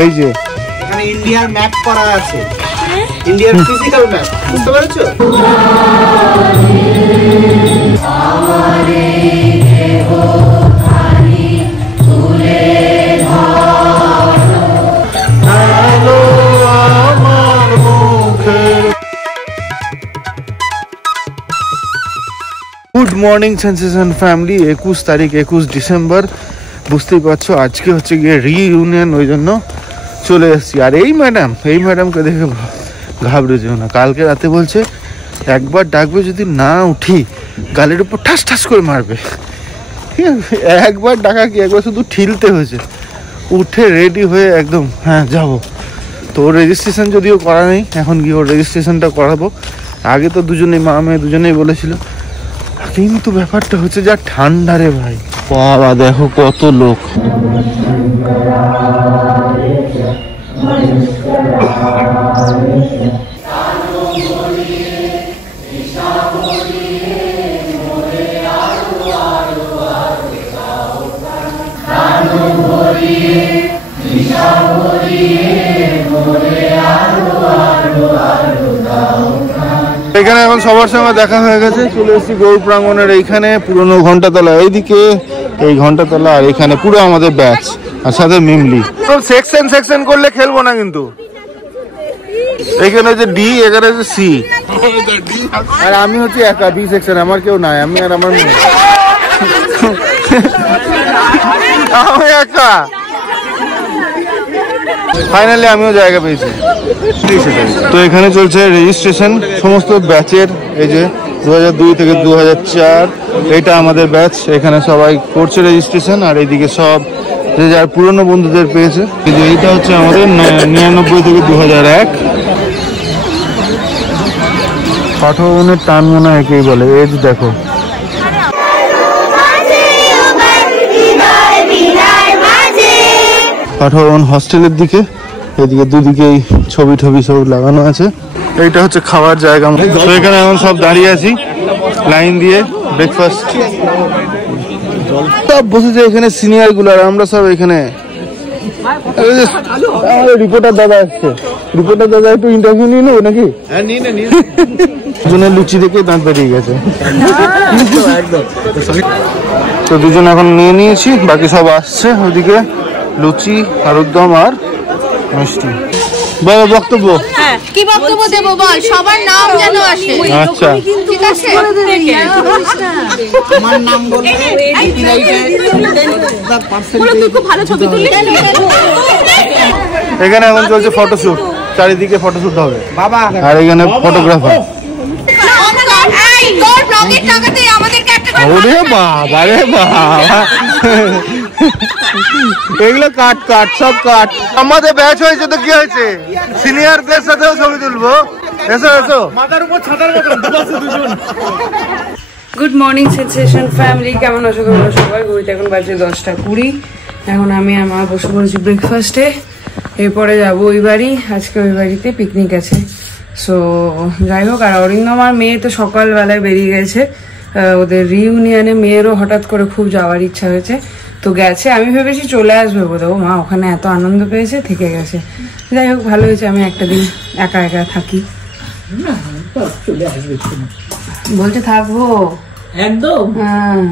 এই যে এখানে ইন্ডিয়ার ম্যাপ করা আছে, ইন্ডিয়ার ফিজিক্যাল ম্যাপ, বুঝতে পেরেছো? Good morning sensation family. 21 তারিখ 21 ডিসেম্বর, বুঝতেই পারছো আজকে হচ্ছে গিয়ে রিইউনিয়ন, ওই জন্য চলে এসেছি। আর এই ম্যাডামকে দেখে ঘাবড়ে যেও না। কালকে রাতে বলছে একবার ডাকবে যদি না উঠি গালের উপর ঠাস ঠাস করে মারবে। ঠিক আছে, একবার ডাকা কি, একবার শুধু ঠিলতে হয়েছে। উঠে রেডি হয়ে একদম হ্যাঁ যাবো। তো ওর রেজিস্ট্রেশন যদিও করা নেই, এখন গিয়ে ওর রেজিস্ট্রেশনটা করাবো। আগে তো দুজনেই মা মেয়ে দুজনেই বলেছিল, কিন্তু ব্যাপারটা হচ্ছে যা ঠান্ডা রে ভাই, বাবা দেখো কত লোক। এখানে এখন সবার সঙ্গে দেখা হয়ে গেছে, চলে এসেছি গৌর প্রাঙ্গণের এইখানে, পুরনো ঘন্টাতলা এইদিকে, এই ঘন্টাতলা, আর এখানে পুরো আমাদের ব্যাচ, আর সাথে মিমলি। সেকশন করলে খেলবো না কিন্তু। এখানে হচ্ছে ডি, এখানে হচ্ছে সি, আর আমি হচ্ছে একা বি সেকশন, আমার কেউ নাই, আমি আর আমার মেয়ে, আমি একা। ফাইনালি আমিও জায়গা পেয়েছি। তো এখানে চলছে রেজিস্ট্রেশন সমস্ত ব্যাচের, এই যে 2002 থেকে 2004 এটা আমাদের ব্যাচ। এখানে সবাই করছে রেজিস্ট্রেশন, আর এইদিকে সব যে যার পুরনো বন্ধুদের পেয়েছে। এইটা হচ্ছে আমাদের 99 থেকে 2001। পাঠভবনের টান মনে একেই বলে, এজ দেখো। পাঠভবন হস্টেলের দিকে, এদিকে দুদিকেই ছবি টবি সব লাগানো আছে। এইটা হচ্ছে খাওয়ার জায়গা। তো এখানে এখন সব দাঁড়িয়ে আছি লাইন দিয়ে, ব্রেকফাস্ট সব বসেছে এখানে সিনিয়র গুলো, আর আমরা সব এখানে। রিপোর্টার দাদা আসছে, রিপোর্টার দাদা একটু ইন্টারভিউ নিয়ে নেবো নাকি? দুজনের লুচি দেখে দাঁত বেরিয়ে গেছে। তো দুজন এখন নিয়ে নিয়েছি, বাকি সব আসছে। ওইদিকে লুচি, আলুর দম আর মিষ্টি। বলো বক্তব্য। কি বক্তব্য দেব বল, সবার নাম যেন আসে। আচ্ছা ঠিক আছে, আমার নাম বলতে তুই খুব ভালো ছবি তুললি। এখানে এখন চলছে ফটোশুট, চারিদিকে ফটোশুট হবে বাবা, আর এখানে ফটোগ্রাফার। ওরে বাবা রে বাবা, এগুলো কাট কাট সব কাট। আমাদের ব্যাচ হয়েছে তো কি হয়েছে, সিনিয়রদের সাথেও ছবি তুলবো। এসো এসো। মাথার উপর ছাতার মতন দুজন। গুড মর্নিং সেন্সেশন ফ্যামিলি, কেমন আছো তোমরা সবাই? ঘড়িতে এখন বাজে 10:20। এখন আমি আর মা বসে পড়েছি ব্রেকফাস্টে। এরপরে যাবো ওই বাড়ি, আজকে ওই বাড়িতে পিকনিক আছে। সো যাই হোক, আর অরিন্দম আর মেয়ে তো সকালবেলায় বেরিয়ে গেছে ওদের রিইউনিয়নে। মেয়েরও হঠাৎ করে খুব যাওয়ার ইচ্ছা হয়েছে, তো গেছে। আমি ভেবেছি চলে আসবে বোধহয়, মা ওখানে এত আনন্দ পেয়েছে, থেকে গেছে। যাই হোক, ভালো হয়েছে আমি একটা দিন একা একা থাকি। বলছে থাকবো একদম, হ্যাঁ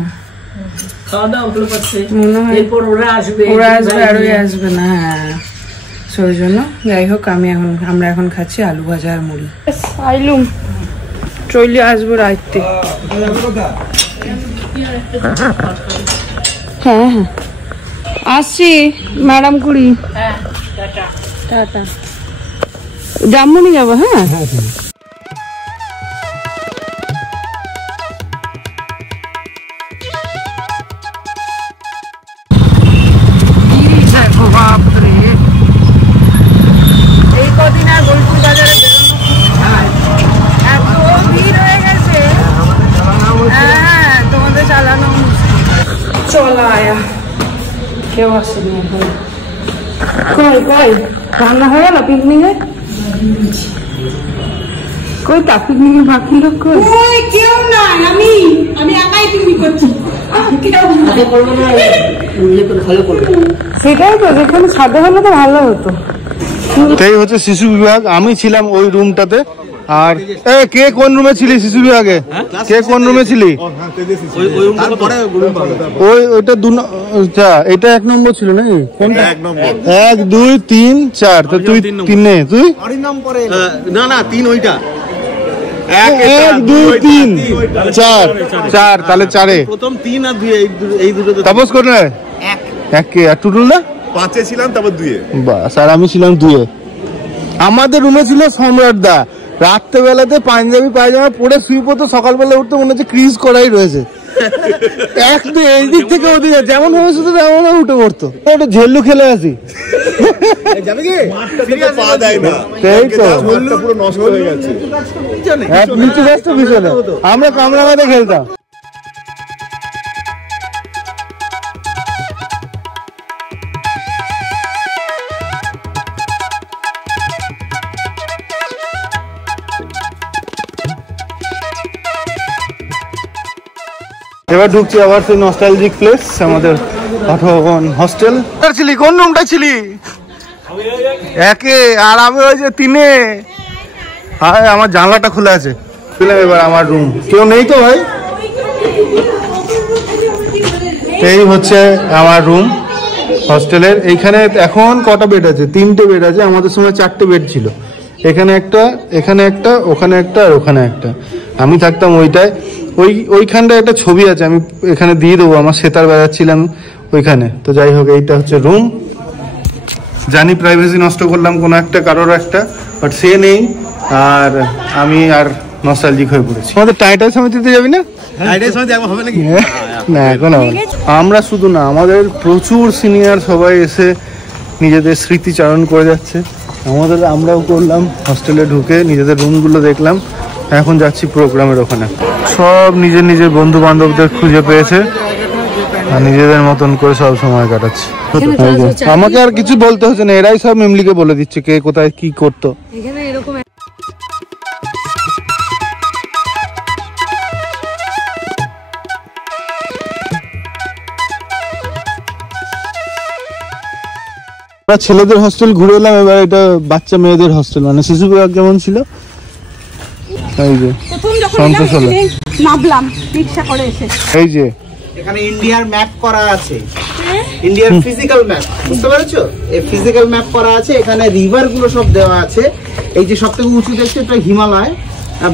খাওয়া দাওয়া ভালো পাচ্ছে মনে হয়, এরপর ওরা আসবে আর ওই আসবে না। হ্যাঁ, সেই জন্য যাই হোক আমরা এখন খাচ্ছি আলু ভাজা আর মুড়ি। আইলুম চলে আসবো রাইতে। হ্যাঁ হ্যাঁ আসছি ম্যাডাম কুড়ি, টাটা। জামুনি যাবো। হ্যাঁ এই কদিন আর বোলপুর বাজারে এত ভিড় হয়ে গেছে। হ্যাঁ তোমাদের চালানো চলা আয়া, কেউ আসেনি এখন। কই রান্না হয়ে গেল পিকনিকে? কই তাকে নিয়ে বাকি লোক কই? কেউ না, আমি একাই পিকনিক করছি। সেটাই তো, যেখানে সাদা হলে তো ভালো হতো। এই হচ্ছে শিশু বিভাগ, আমি ছিলাম ওই রুমটাতে। আর কে কোন রুমে ছিলি শিশু বিভাগে? কে কোন রুমে ছিলি? ওইটা এটা 1 নম্বর ছিল নাকি? কোনটা 1 নম্বর? 1 2 3 4। তো তুই 3-এ, তুই না 3 ওইটা 1 2 3 4 4, তাহলে 4-এ প্রথম 3 আর 2 এই দুটো। তাপস কোন 1-এ আর টুটুল না 5-এ ছিলাম, তারপর 2-এ। বাস, আর আমি ছিলাম 2-এ। আমাদের রুমে ছিল সম্রাট দা। রাত্রেবেলাতে পাঞ্জাবি পায়জামা পরে শুয়ে পড়তো, সকালবেলা উঠতে মনে হচ্ছে ক্রিজ করাই রয়েছে। একদম এই দিক থেকে ওদিকে যেমন হয়েছে তেমন উঠে পড়তো। একটা ঝেল্লু খেলে আসি। পুরো নষ্ট হয়ে গেছে। নিচু গাছ তো পিছনে, আমরা কামরাঙাতে খেলতাম। এবার ঢুকছি আবার সেই নস্টালজিক প্লেস, আমাদের পাঠকগণ হস্টেল। ছিলি কোন রুমটা ছিলি? 1-এ, আর আমি ওই যে 3-এ। হ্যাঁ, আমার জানলাটা খুলে আছে। এবার আমার রুম, কেউ নেই তো ভাই? এই হচ্ছে আমার রুম হস্টেলের। এইখানে এখন কটা বেড আছে? 3টে বেড আছে। আমাদের সময় 4টে বেড ছিল। এখানে একটা, এখানে একটা, ওখানে একটা, আর ওখানে একটা। আমি থাকতাম ওইটায়। ওইখানটা একটা ছবি আছে, আমি এখানে দিয়ে দেবো। আমার সেতার বেড়াচ্ছিলাম ওইখানে। তো যাই হোক, এইটা হচ্ছে রুম। জানি প্রাইভেসি নষ্ট করলাম কোনো একটা কারোর একটা, বাট সে নেই। আর আমি আর নস্টালজিক হয়ে পড়েছি। আমাদের টাইটাল সমিতিতে যাবি না? না, এখন আমরা শুধু না, আমাদের প্রচুর সিনিয়র সবাই এসে নিজেদের স্মৃতিচারণ করে যাচ্ছে। আমরাও করলাম। হস্টেলে ঢুকে নিজেদের রুমগুলো দেখলাম। এখন যাচ্ছি প্রোগ্রামের ওখানে। সব নিজের নিজের বন্ধু বান্ধবদের খুঁজে পেয়েছে আর নিজেদের মতন করে সব সময় কাটাচ্ছে। আমাকে আর কিছু বলতে হচ্ছে না, এরাই সব মেমলিকে বলে দিচ্ছে কে কোথায় কি করতো। ছেলেদের হস্টেল ঘুরে এলাম। এবার এটা বাচ্চা মেয়েদের হস্টেল, মানে শিশু বিভাগ যেমন ছিল। এই যে নামলাম রিকশা করে এসে, এই যে এখানে ইন্ডিয়ার ম্যাপ করা আছে। ইন্ডিয়ার ফিজিক্যাল ম্যাপ, বুঝতে পেরেছো? এই ফিজিক্যাল ম্যাপ করা আছে। এখানে রিভার গুলো সব দেওয়া আছে। এই যে সবথেকে উঁচু দেখছে এটা হিমালয়,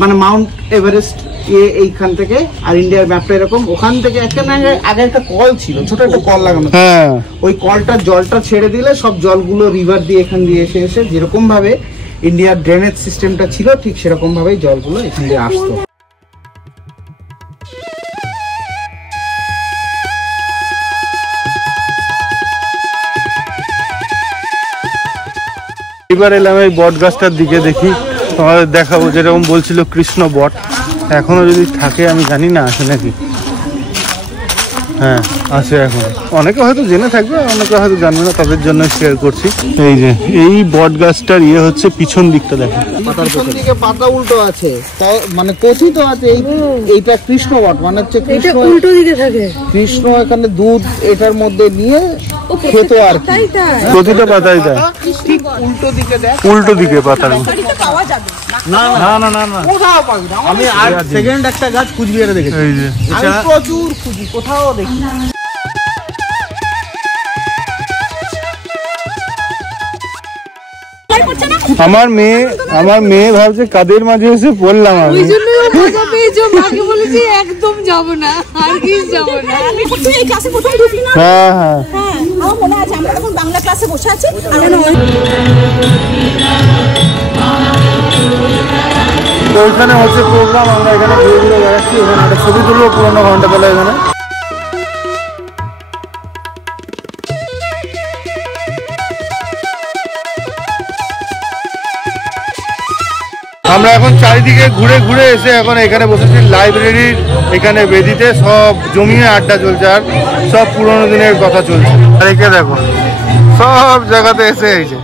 মানে মাউন্ট এভারেস্ট এইখান থেকে। আর ইন্ডিয়ার ম্যাপটা এরকম। ওখান থেকে আগে একটা কল ছিল, ছোট একটা কল লাগানো। ওই কলটার জলটা ছেড়ে দিলে সব জলগুলো রিভার দিয়ে এখান দিয়ে এসে এসে যেরকম ভাবে ইন্ডিয়ার ড্রেনেজ সিস্টেমটা ছিল ঠিক সেরকম ভাবেই জলগুলো এখান দিয়ে আসতো। এবার এলাম এই বট গাছটার দিকে, দেখি তোমাদের দেখাবো। যেরকম বলছিল কৃষ্ণ বট, এখনো যদি থাকে আমি জানি না আসে নাকি। হ্যাঁ, আছে এখন। অনেকে হয়তো জেনে থাকবে, অনেকে হয়তো জানবে না, তাদের জন্য শেয়ার করছি। এই যে এই বট গাছটার ইয়ে হচ্ছে পিছন দিকটা দেখো, পিছন দিকে পাতা উল্টো আছে, তাও মানে কচি তো আছে। এইটা কৃষ্ণ বট, মানে হচ্ছে কৃষ্ণ উল্টো দিকে থাকে। কৃষ্ণ এখানে দুধ এটার মধ্যে নিয়ে খেত আর কি। প্রতিটা পাতাই দেয় ঠিক উল্টো দিকে দেয়, উল্টো দিকে পাতার। পাওয়া যাবে না না না না না, কোথাও পাবি না। আমি 8 সেকেন্ড একটা গাছ কুচবিহারে দেখেছি। এই যে আমি প্রচুর খুঁজি, কোথাও দেখি না। আমার মেয়ে ভাবছে কাদের মাঝে এসে পড়লাম আমি। একদম যাব না, আর কি যাব না। আমি প্রথমে এই ক্লাসে প্রথম ঢুকলি না? হ্যাঁ হ্যাঁ, আমার মনে আছে আমরা এখন বাংলা ক্লাসে বসে আছি। তো ওইখানে হচ্ছে প্রোগ্রাম, আমরা এখানে ঘুরে ঘুরে বেড়াচ্ছি। এখানে একটা ছবি তুলবো পুরোনো ঘন্টাবেলা। এখানে আমরা এখন চারিদিকে ঘুরে ঘুরে এসে এখন এখানে বসেছি লাইব্রেরির এখানে বেদিতে। সব জমিয়ে আড্ডা চলছে আর সব পুরোনো দিনের কথা চলছে। আর এখানে দেখো সব জায়গাতে এসে এই যে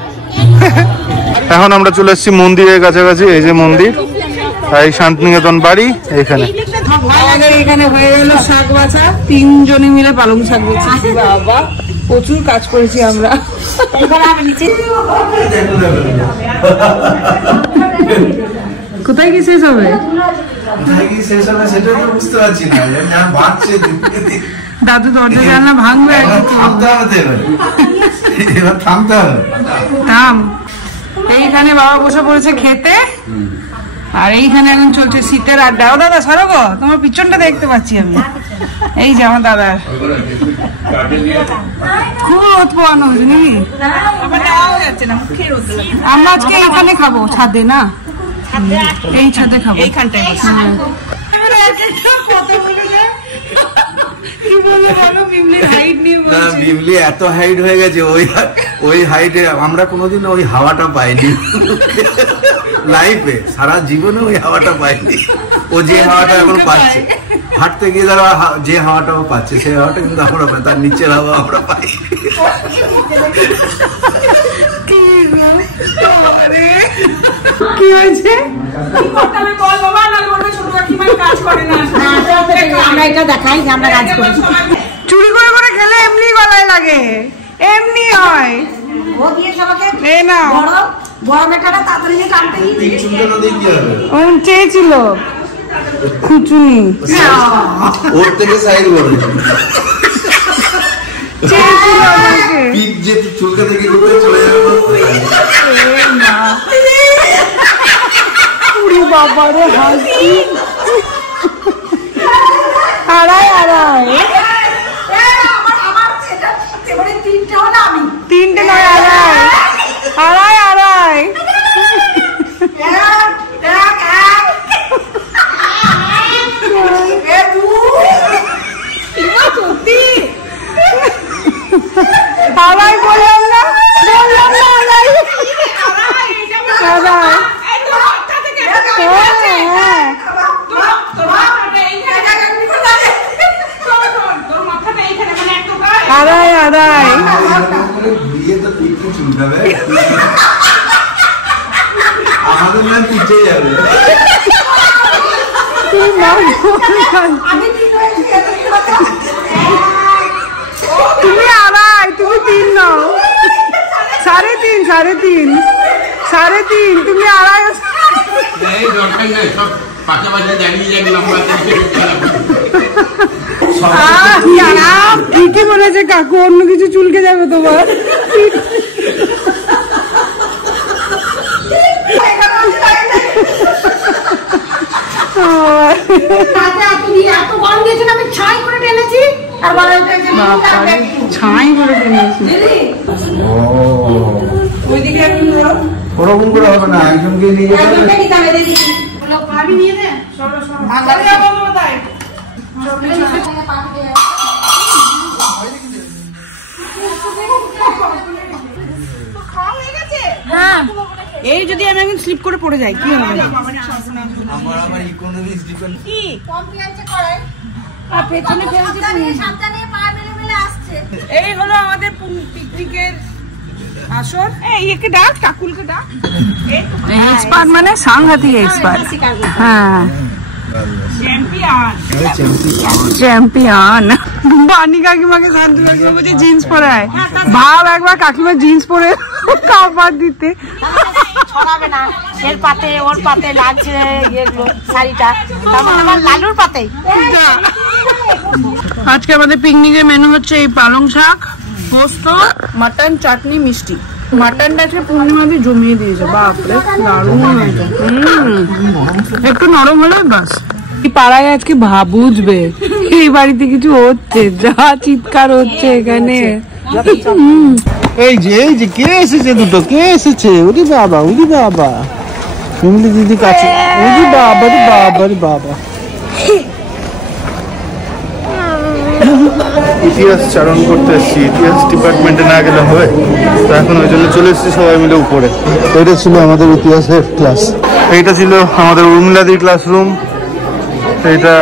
এখন আমরা চলে এসেছি মন্দিরের কাছাকাছি। এই যে মন্দির, আর এই শান্তিনিকেতন বাড়ি এখানে। আমাদের এখানে হয়ে গেল শাক বাছা, 3 জনে মিলে পালং শাক বেছেছি। বাবা প্রচুর কাজ করেছি আমরা। কোথায় কি শেষ হবে? দাদু দরজা জানলা ভাঙবে। থাম। এইখানে বাবা বসে পড়েছে খেতে, আর এইখানে এখন চলছে শীতের আড্ডা। ও দাদা সরো গো, তোমার পিছনটা দেখতে পাচ্ছি আমি। এই যে আমার দাদার খুব রোদ পোয়ানো হয়েছে নাকি? আমরা আজকে এখানে খাবো, ছাদে না, এই ছাদে খাবো, এইখানটায়। বিমলি এত হাইট হয়ে গেছে, ওই হাইটে আমরা কোনোদিন ওই হাওয়াটা পাইনি লাইফে, সারা জীবনে ওই হাওয়াটা পাইনি। ও যে হাওয়াটা এখন পাচ্ছে, হাঁটতে গিয়ে ধরো যে হাওয়াটা ও পাচ্ছে, সেই হাওয়াটা কিন্তু আমরা পাই, তার নিচের হাওয়া আমরা পাই। কি হয়েছে? চুরি করে করে খেলে এমনি গলায় লাগে, এমনি হয়। চেয়েছিল খুচুনি, ওর থেকে সাইড করে চেয়েছিল আমাকে। চুলকা থেকে চলে যাবে। বাবা রে হাসি, আড়াই আড়াই, 3টে নয়, আড়াই আড়াই আড়াই। আড়াই বললাম না, আড়াই আড়াই। আড়াই আড়াই। আমাদের নাম পিছিয়ে যাবে। তুমি আড়াই, তুমি 3 নাও, 3.5 3.5 3.5, তুমি আড়াই। ঠিকই বলেছে কাকু, অন্য কিছু চুলকে যাবে তোমার। ছাই করে টেনেছি। ওইদিকে ওরকম করে হবে না, একজনকে নিয়ে যেতে হবে। হ্যাঁ, এই যদি আমি এখন স্লিপ করে পড়ে যাই কি হবে? আমার ইকোনমিক্স ডিপেন্ড কি আর পেছনে ফেলছে, এই হলো আমাদের পিকনিকের আসর। এই একে ডাক, কাকুলকে ডাক। এক্সপার্ট মানে সাংঘাতিক এক্সপার্ট। হ্যাঁ, চ্যাম্পিয়ন। বানি কাকিমাকে শান্ত কাকিমা বলছে জিন্স পরায়। ভাব একবার কাকিমা জিন্স পরে কাপড় দিতে ছড়াবে না, এর পাতে ওর পাতে লাগছে এগুলো শাড়িটা, তারপর আমার লালুর পাতে। আজকে আমাদের পিকনিকের মেনু হচ্ছে এই পালং শাক, পোস্ত, মাটন, চাটনি, মিষ্টি। মাটনটা আজকে পূর্ণিমা দিয়ে জমিয়ে দিয়েছে, বাপরে দারুণ হয়েছে। একটু নরম হলে বাস। এই পাড়ায় আজকে বুঝবে এই বাড়িতে কিছু হচ্ছে, যা চিৎকার হচ্ছে এখানে। এই যে কে এসেছে, দুটো কে এসেছে? ওরে বাবা, ওরে বাবা, ফ্যামিলি দিদি কাছে। ওরে বাবা রে বাবা রে বাবা। ইতিহাস চারণ করতে এসেছি, ইতিহাস ডিপার্টমেন্টে না গেলে হবে, তো এখন ওই জন্য চলে এসেছি সবাই মিলে উপরে। এটা ছিল আমাদের ইতিহাসের ক্লাস, এইটা ছিল আমাদের উর্মিলাদির ক্লাসরুম। এইটা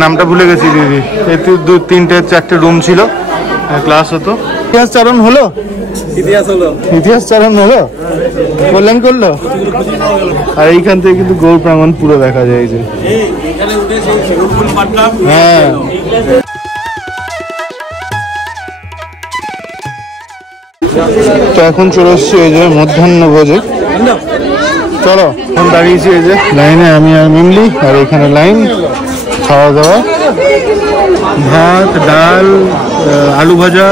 নামটা ভুলে গেছি দিদি। এই 2-3-4টে রুম ছিল, ক্লাস হতো। ইতিহাস চারণ হলো, ইতিহাস চারণ হলো। কল্যাণ করলো। আর এইখান থেকে কিন্তু গৌর প্রাঙ্গণ পুরো দেখা যায় যে। হ্যাঁ তো এখন চলে এসছি এই যে মধ্যাহ্ন ভোজে। চলো এখন দাঁড়িয়েছি এই যে লাইনে আমি আর মিমলি, আর এখানে লাইন খাওয়া দাওয়া, ভাত ডাল আলু ভাজা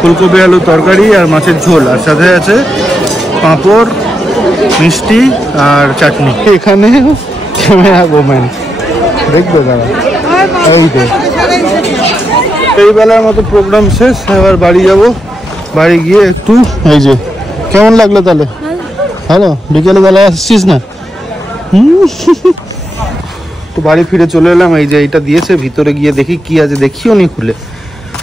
ফুলকপি আলু তরকারি আর মাছের ঝোল, আর সাথে আছে পাঁপড় মিষ্টি আর চাটনি। এখানে ক্যামেরা ওমেন দেখবে দাঁড়া। এই তো এই বেলার মতো প্রোগ্রাম শেষ, এবার বাড়ি যাব। বাড়ি গিয়ে একটু এই যে কেমন লাগলো তাহলে? ভালো। বিকেলে বেলা আসছিস না? তো বাড়ি ফিরে চলে এলাম। এই যে এইটা দিয়েছে, ভিতরে গিয়ে দেখি কি আছে, দেখিও নি খুলে।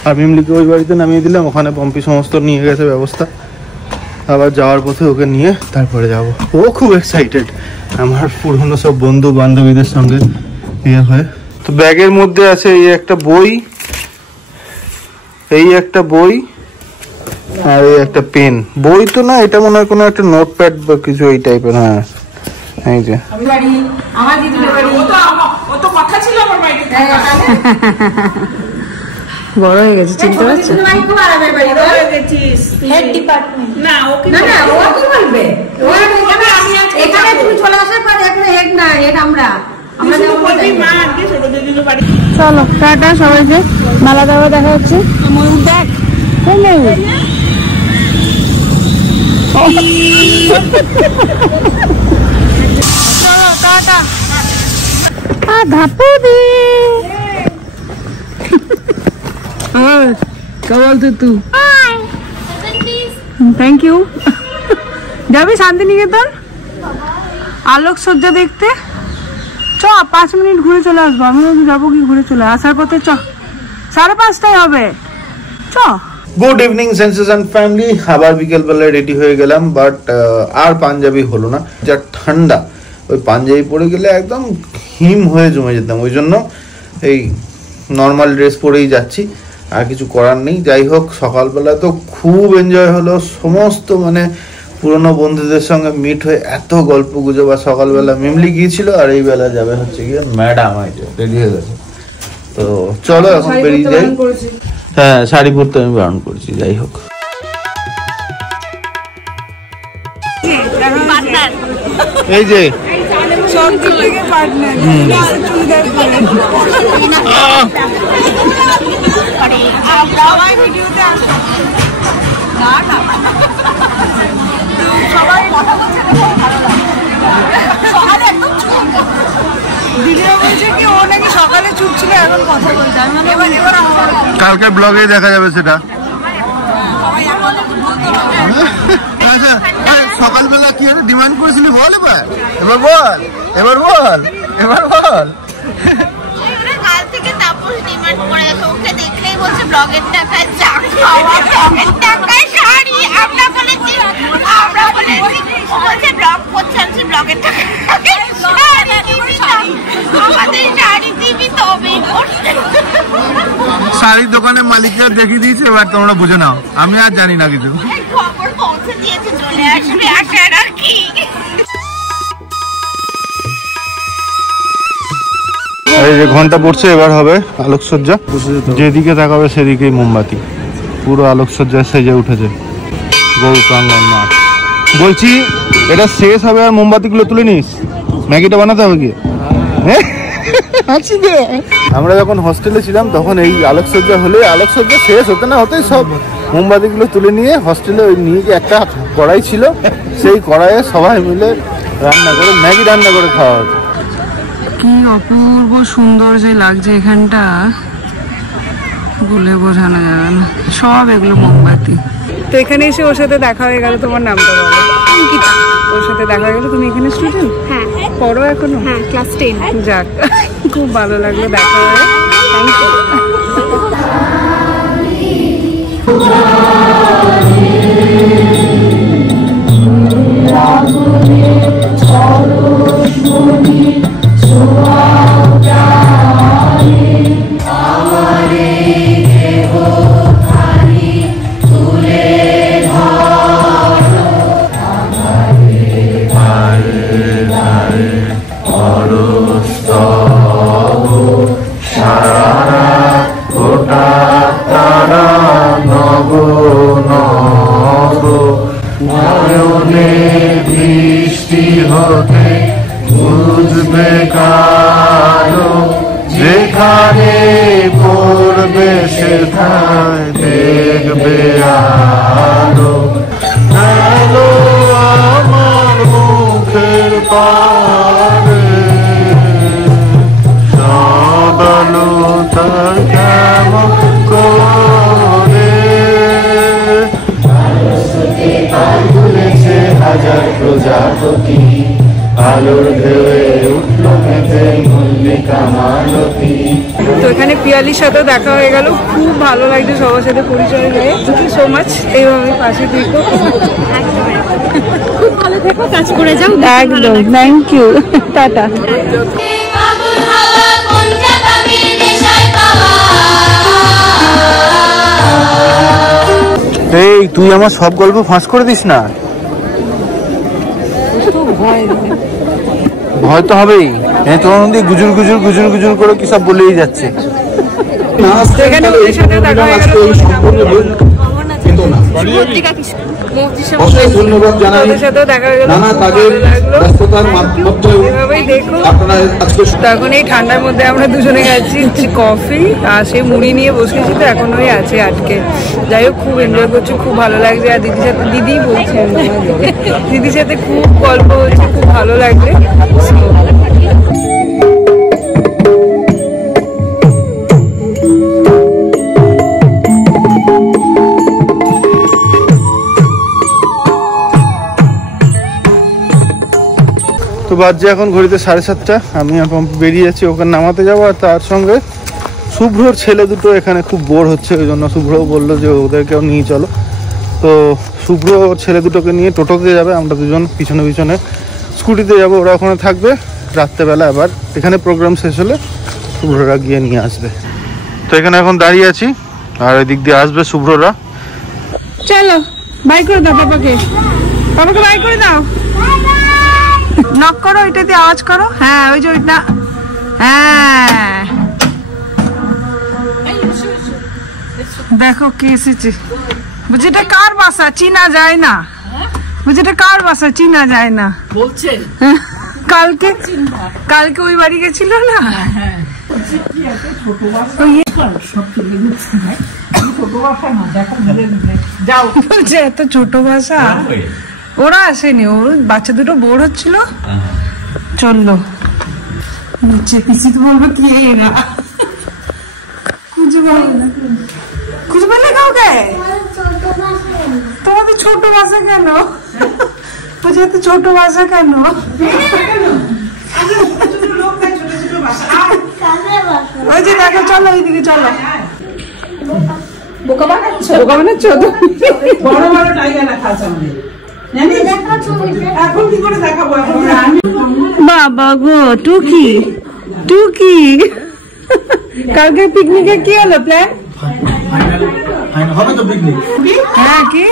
আর মিমলিকে ওই বাড়িতে নামিয়ে দিলাম, ওখানে পম্পি সমস্ত নিয়ে গেছে ব্যবস্থা। আবার যাওয়ার পথে ওকে নিয়ে তারপরে যাব। ও খুব এক্সাইটেড, আমার পুরনো সব বন্ধু বান্ধবীদের সঙ্গে ইয়ে হয়ে। তো ব্যাগের মধ্যে আছে এই একটা বই, এই একটা বই আর এই একটা পেন। বই তো না, এটা মনে হয় কোনো একটা নোটপ্যাড বা কিছু এই টাইপের। হ্যাঁ এই যে বড় হয়ে গেছে, চিনতে পারছো? চলো টাটা সবাইকে, মেলা দেওয়া দেখা হচ্ছে। দেখ থ্যাংক ইউ। যাবি শান্তিনিকেতন আলোকসজ্জা দেখতে? চ 5 মিনিট ঘুরে চলে আসবো। আমি যাবো কি ঘুরে চলে আসার পথে? চ 5:30 হবে, চ। Good evening senses and family. আবার বিকেলবেলায় রেডি হয়ে গেলাম, বাট আর পাঞ্জাবি হলো না, যা ঠান্ডা। ওই পাঞ্জাবি পরে গেলে একদম হিম হয়ে জমে যেতাম, ওই জন্য এই নর্মাল ড্রেস পরেই যাচ্ছি, আর কিছু করার নেই। যাই হোক, সকালবেলা তো খুব এনজয় হলো, সমস্ত মানে পুরনো বন্ধুদের সঙ্গে মিট হয়ে এত গল্প গুজব। আর সকালবেলা মিমলি গিয়েছিল, আর এই বেলা যাবে হচ্ছে গিয়ে ম্যাডাম রেডি হয়ে গেছে। তো চলো এখন বেরিয়ে যাই। হ্যাঁ শাড়ি পরতে আমি বারণ করছি। যাই হোক, এই যে সকালে চুপ ছিল, এখন কথা বলছে। কালকে ব্লগে দেখা যাবে সেটা। সকালবেলা কি ডিমান্ড করেছিলি বল? এবার বল, এবার বল, এবার বল। কাল থেকে তাপস ডিমান্ড করে ওকে দেখলেই বলছে ব্লগের টাকায় চা খাওয়া, ব্লগের টাকায় শাড়ি। আমরা বলেছি বলছে ব্লগ করছে, আমি ব্লগের টাকায় আমাদের শাড়ি দিবি তবেই। শাড়ির দোকানের মালিককে দেখিয়ে দিয়েছে, এবার তোমরা বুঝে নাও, আমি আর জানি না কিছু। খবর পৌঁছে দিয়েছে, চলে আসবে, আসার আর কি। এই যে ঘন্টা পড়ছে, এবার হবে আলোকসজ্জা। যেদিকে তাকাবে সেদিকেই মোমবাতি, পুরো আলোকসজ্জায় সেজে উঠেছে গৌর প্রাঙ্গণ মাঠ। বলছি এটা শেষ হবে আর মোমবাতিগুলো তুলে নিস, ম্যাগিটা বানাতে হবে কি? আমরা যখন হোস্টেলে ছিলাম তখন এই আলোকসজ্জা হলে, আলোকসজ্জা শেষ হতে না হতেই সব মোমবাতিগুলো তুলে নিয়ে হোস্টেলে ওই নিয়ে একটা কড়াই ছিল, সেই কড়াইয়ে সবাই মিলে রান্না করে ম্যাগি রান্না করে খাওয়া হতো। কি অপূর্ব সুন্দর যে লাগছে এখানটা, বলে বোঝানো যাবে না। সব এগুলো মোমবাতি। তো এখানে এসে ওর সাথে দেখা হয়ে গেল। তোমার নামটা বলো। ওর সাথে দেখা হয়ে গেল। তুমি এখানে স্টুডেন্ট? হ্যাঁ। পড়ো এখনো? হ্যাঁ, ক্লাস 10। যাক, খুব ভালো লাগলো দেখা হয়ে। Thank you. স্তব সারা গোটা তারা নব নব নয়নে বৃষ্টি হতে বুঝবে কালো যেখানে পড়বে সেখানে দেখবে আলো আলো আমার মুখের পারে সবালো তার কেমন করে তুলেছে হাজার প্রজাপতি আলোর ঢেউয়ে উঠল মেতে মল্লিকা মালতী। তো এখানে পিয়ালির সাথে দেখা হয়ে গেল, খুব ভালো লাগছে সবার সাথে পরিচয় হয়ে। থ্যাংক ইউ সো মাচ, এইভাবে পাশে থেকো, খুব ভালো থেকো, কাজ করে যাও। একদম থ্যাংক ইউ, টাটা। এই তুই আমার সব গল্প ফাঁস করে দিস না। ভয় তো হবেই, তোর মধ্যে গুজুর গুজুর গুজুর গুজুর করে কি সব বলেই যাচ্ছে। এখানে ওদের সাথে দেখা হয়ে গেল, ধন্যবাদ জানাই। নানা কাজের ব্যস্ততার মধ্যেও আপনারা আজকে এখন এই ঠান্ডার মধ্যে আমরা দুজনে গেছি কফি আর সেই মুড়ি নিয়ে বসেছি, তো এখন ওই আছে আটকে। যাই হোক, খুব এনজয় করছি, খুব ভালো লাগছে। আর দিদির সাথে, দিদি বলছি দিদির সাথে খুব গল্প হচ্ছে, খুব ভালো লাগছে। তো বাজে এখন ঘড়িতে 7:30। আমি এখন বেরিয়ে যাচ্ছি, ওকে নামাতে যাবো। আর তার সঙ্গে শুভ্রর ছেলে দুটো এখানে খুব বোর হচ্ছে, ওই জন্য শুভ্র বললো যে ওদেরকেও নিয়ে চলো। তো শুভ্র ওর ছেলে দুটোকে নিয়ে টোটোতে যাবে, আমরা দুজন পিছনে পিছনে স্কুটিতে যাবো, ওরা ওখানে থাকবে। রাত্রেবেলা আবার এখানে প্রোগ্রাম শেষ হলে শুভ্ররা গিয়ে নিয়ে আসবে। তো এখানে এখন দাঁড়িয়ে আছি, আর ওই দিক দিয়ে আসবে শুভ্ররা। চলো বাই করে দাও পাপাকে, পাপাকে বাই করে দাও। নক করো, ওইটা দিয়ে আওয়াজ করো। হ্যাঁ, ওই যে ওইটা। হ্যাঁ, দেখো কে এসেছে। বুঝি এটা কার বাসা, চিনা যায় না। বুঝি এটা কার বাসা, চিনা যায় না বলছে। কালকে ওই বাড়ি গেছিল না, বলছে এত ছোট বাসা। ওরা আসেনি, ওর বাচ্চা দুটো বোর হচ্ছিল, চললো নিচে। পিসি তো বলবো কি এরা খুঁজে বললে কাউকে, তোমাদের ছোট বাসা কেন, বলছে এত ছোট বাসা কেন। ওই যে দেখো, চলো ওইদিকে চলো। বোকা বানাচ্ছ বড় বড় টাইগার রাখা আছে এখন কি করে দেখাবো। বাবা গো, টুকি টুকি, কালকে পিকনিকে কি হলো প্ল্যান? হবে তো পিকনিক। হ্যাঁ, কি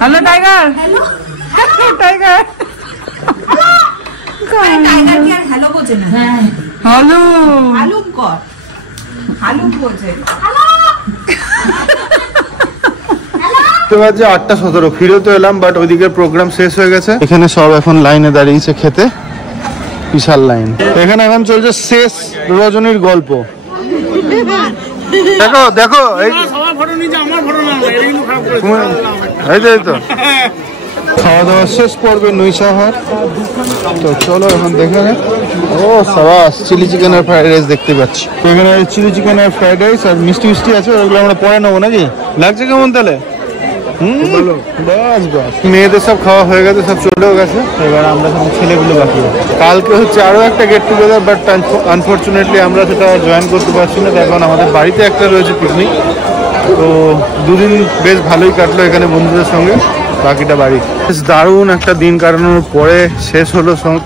hello tiger, hello tiger, tiger কি আর হ্যালো বোঝে না? হ্যালো হালুম কর, হালুম বোঝে। তো বাজে 8:17, ফিরে তো এলাম, বাট ওইদিকে প্রোগ্রাম শেষ হয়ে গেছে। এখানে সব এখন লাইনে দাঁড়িয়েছে খেতে, বিশাল লাইন। এখানে এখন চলছে শেষ রজনীর গল্প। দেখো দেখো, এই তো খাওয়া দাওয়া শেষ পর্বে নৈশাহার। তো চলো এখন দেখে নে। ও সাবাস, চিলি চিকেন আর ফ্রাইড রাইস দেখতে পাচ্ছি। তো এখানে চিলি চিকেন আর ফ্রাইড রাইস আর মিষ্টি মিষ্টি আছে, ওগুলো আমরা পরে নেবো নাকি? লাগছে কেমন তাহলে? বাস বাস, মেয়েদের সব খাওয়া হয়ে গেছে, সব চলেও গেছে, এবার আমরা সব ছেলেগুলো বাকি। কালকে হচ্ছে আরো একটা গেট টুগেদার, বাট আনফর্চুনেটলি আমরা সেটা জয়েন করতে পারছি না। এখন আমাদের বাড়িতে একটা রয়েছে পিকনিক। তো দুদিন বেশ ভালোই কাটলো এখানে বন্ধুদের সঙ্গে, বাকিটা বাড়ি। বেশ দারুণ একটা দিন কাটানোর পরে শেষ হলো সব।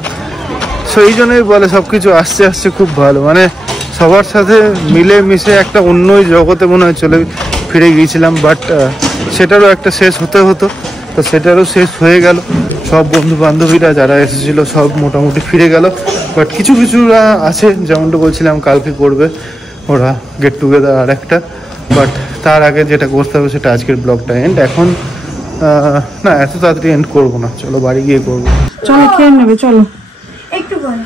সেই জন্যই বলে সবকিছু আস্তে আস্তে খুব ভালো, মানে সবার সাথে মিলে মিশে একটা অন্যই জগতে মনে হয় চলে ফিরে গিয়েছিলাম। বাট সেটারও একটা শেষ হতে হতো, তো সেটারও শেষ হয়ে গেল। সব বন্ধু বান্ধবীরা যারা এসেছিল সব মোটামুটি ফিরে গেল, বাট কিছু কিছুরা আছে যেমনটা বলছিলাম কালকে করবে ওরা গেট টুগেদার আর একটা, বাট তার আগে যেটা করতে হবে সেটা আজকের ব্লগটা এন্ড। এখন না এত তাড়াতাড়ি এন্ড করবো না, চলো বাড়ি গিয়ে করবো। চলো খেয়ে নেবে, চলো একটু পরে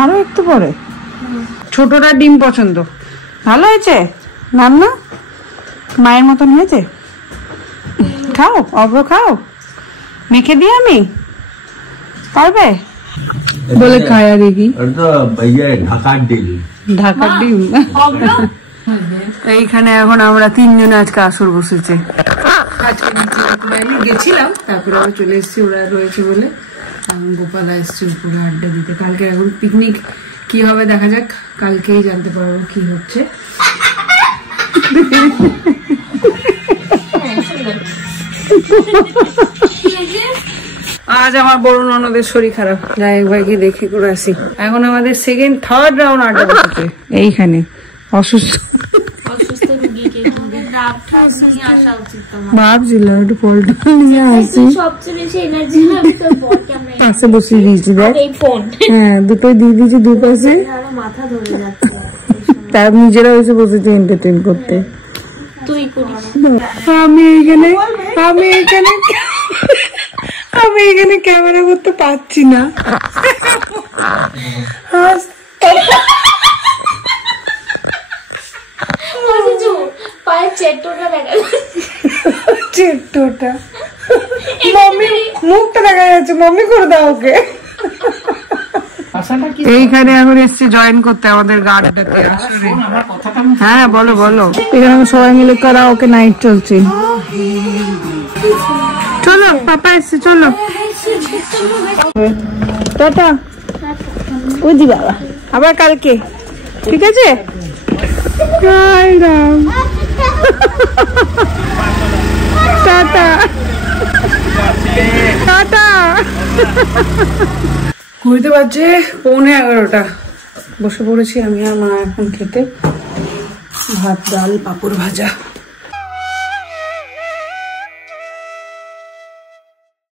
আরো একটু পরে। ছোটটা ডিম পছন্দ, ভালো হয়েছে নাম না, মায়ের মতন হয়েছে। খাও অব্র, খাও, মেখে দিই আমি, পারবে বলে খায়। আর কি ঢাকার ডিম। এইখানে এখন আমরা তিনজনে আজকে আসর বসেছে। আজকে গেছিলাম, তারপরে আবার চলে এসেছি, ওরা রয়েছে বলে। গোপালা এসছে উপরে আড্ডা দিতে। কালকে এখন পিকনিক কি হবে দেখা যাক, কালকেই জানতে পারবো কি হচ্ছে। আজ আমার বড় ননদের শরীর খারাপ, যাই একবার গিয়ে দেখে করে আসি। এখন আমাদের সেকেন্ড থার্ড রাউন্ড আড্ডা বসেছে এইখানে। অসুস্থ ভাবছিল একটু ফল নিয়ে আসি, পাশে বসিয়ে দিয়েছি দেখ। হ্যাঁ দুটোই দিয়ে দিয়েছি দুপাশে, তার নিজেরা এসে বসেছে এন্টারটেইন করতে। আমি এখানে ক্যামেরা করতে পারছি না। চেট্টোটা মম্মি মুখটা দেখা যাচ্ছে, মম্মি করে দাও ওকে। এইখানে এখন এসছি জয়েন করতে আমাদের গার্ডটাতে। হ্যাঁ বলো বলো। এখানে সবাই মিলে করা, ওকে নাইট চলছে। চলো পাপা এসছে, চলো টাটা। বুঝি বাবা, আবার কালকে, ঠিক আছে? Tata tata. ঘুরতে পারছে 11:15। বসে পড়েছি আমি আর মা এখন খেতে, ভাত ডাল পাঁপড় ভাজা।